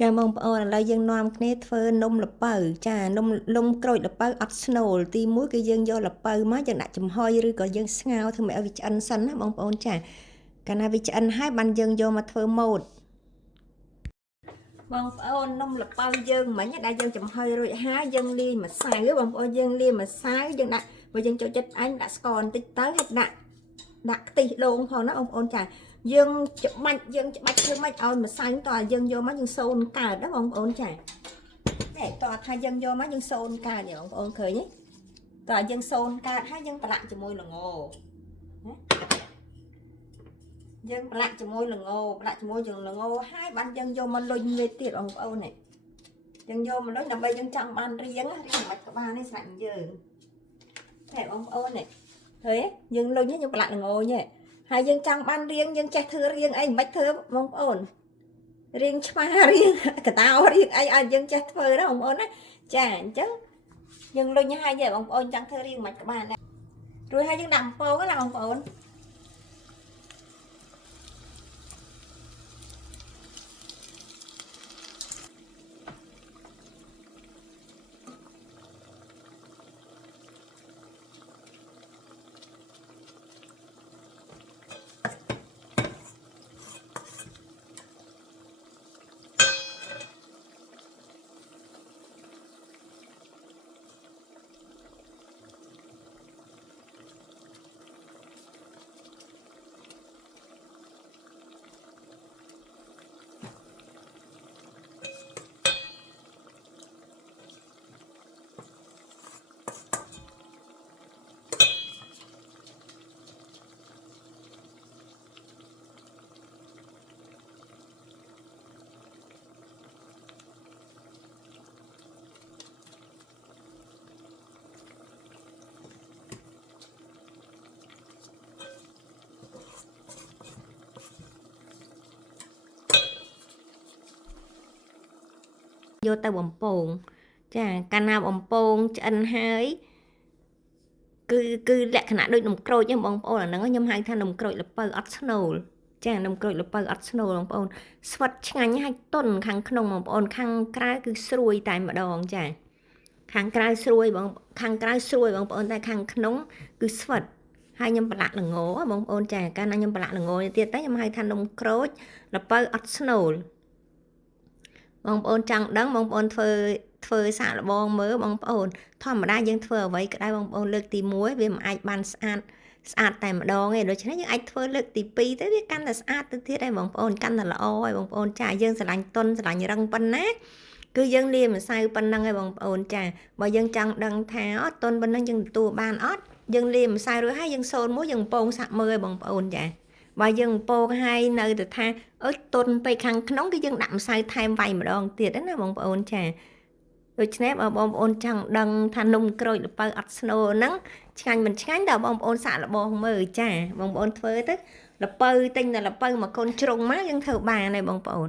ចាបងប្អូនឥឡូវយើងនាំគ្នាធ្វើនំល្ពៅចានំក្រូចល្ពៅអត់ស្នូលទី1គឺយើងយកល្ពៅមកយើងដាក់ចំហុយឬក៏យើងស្ងោរធ្វើឲ្យវាឆ្អិនសិនណាបងប្អូនចាកាលណាវាឆ្អិនហើយបានយើងយកមកធ្វើម៉ូតបងប្អូននំល្ពៅយើងមិញដែលយើងចំហុយរួចហើយយើងលាយម្សៅបងប្អូនយើងលាយម្សៅយើងដាក់បើយើងចូលចិត្តអញដាក់ស្ករបន្តិចទៅហើយដាក់ខ្ទិះដូងផងណាបងប្អូនចាយើងច្បាច់ធ្វើម៉េចឲ្យម្សៅតើយើងយកមកយើងសូនកើតណាបងប្អូនចាតែតើថាយើងយកមកយើងសូនកើតនេះបងប្អូនឃើញទេតើយើងសូនកើតហើយយើងប្រឡាក់ជាមួយល្ងណាយើងប្រឡាក់ជាមួយល្ងហើយបានយើងយកមកលុញវាទៀតបងប្អូននេះយើងយកមកលុញដើម្បីយើងចង់បានរៀងមិនក្បាលនេះស្រាច់យើងតែបងប្អូននេះឃើញយើងលុញយើងប្រឡាក់ល្ងនេះហើយយើងចង់បានរៀងយើងចេះធ្វើរៀងអីមិនធ្វើបងប្អូនរៀងឆ្មារៀងកតោរៀងអីឲ្យយើងចេះធ្វើណាបងប្អូនណាចាអញ្ចឹងយើងលុញឲ្យទេបងប្អូនចង់ធ្វើរៀងមិនក្បាលដែររួចហើយយើងដាក់អំពងណាបងប្អូនយកទៅបំពងចាកាលណាបំពងឆ្អិនហើយគឺលក្ខណៈដូចនំក្រូចហ្នឹងបងប្អូនអាហ្នឹងខ្ញុំហៅថានំក្រូចល្ពៅអត់ស្នូលចានំក្រូចល្ពៅអត់ស្នូលបងប្អូនស្វិតឆ្ងាញ់ហើយទន់ខាងក្នុងបងប្អូនខាងក្រៅគឺស្រួយតែម្ដងចាខាងក្រៅស្រួយបងប្អូនតែខាងក្នុងគឺស្វិតហើយខ្ញុំប្រឡាក់ល្ងបងប្អូនចាកាលណាខ្ញុំប្រឡាក់ល្ងទៀតតែខ្ញុំហៅថានំក្រូចល្ពៅអត់ស្នូលបងប្អូនចង់ដឹងបងប្អូនធ្វើសាកល្បងមើលបងប្អូនធម្មតាយើងធ្វើអ្វីក៏ដោយបងប្អូនលើកទី1វាមិនអាចបានស្អាតតែម្ដងទេដូច្នេះយើងអាចធ្វើលើកទី2ទៅវាកាន់តែស្អាតទៅទៀតហើយបងប្អូនកាន់តែល្អហើយបងប្អូនចាយើងស្រឡាញ់តុនស្រឡាញ់រឹងប៉ុណ្ណាគឺយើងលាយម្សៅប៉ុណ្ណឹងហើយបងប្អូនចាបើយើងចង់ដឹងថាអត់តុនប៉ុណ្ណឹងយើងទទួលបានអត់យើងលាយម្សៅរួចហើយយើងសូនមួយយើងពងសាក់មើលឲ្យបងប្អូនចាបើយើងពងឲ្យនៅទៅថាតុនពេកខាងក្នុងគឺយើងដាក់ម្សៅថែមវាយម្ដងទៀតណាបងប្អូនចាដូច្នេះបើបងប្អូនចង់ដឹងថានំក្រូចល្ពៅអត់ស្នូលហ្នឹងឆ្ងាញ់មិនឆ្ងាញ់ដល់បងប្អូនសាកល្បងមើលចាបងប្អូនធ្វើទៅល្ពៅទិញតែល្ពៅមកកូនជ្រុងមកយើងធ្វើបានហើយបងប្អូន